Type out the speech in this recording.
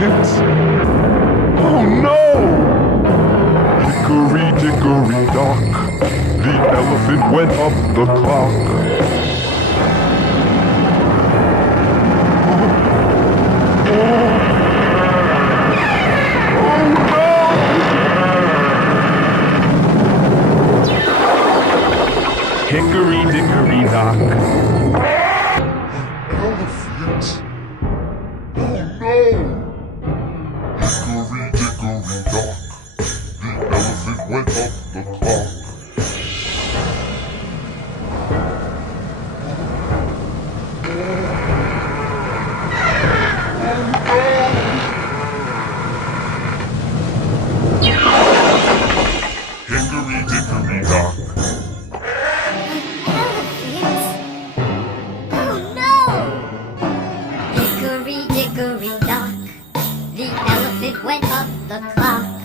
elephant! Oh no! Hickory dickory dock, the elephant went up the clock. Hickory dickory dock. Elephant? Oh no! Hickory dickory dock, the elephant went up the clock. Hickory dickory dock. Hickory dickory dock, the elephant went up the clock.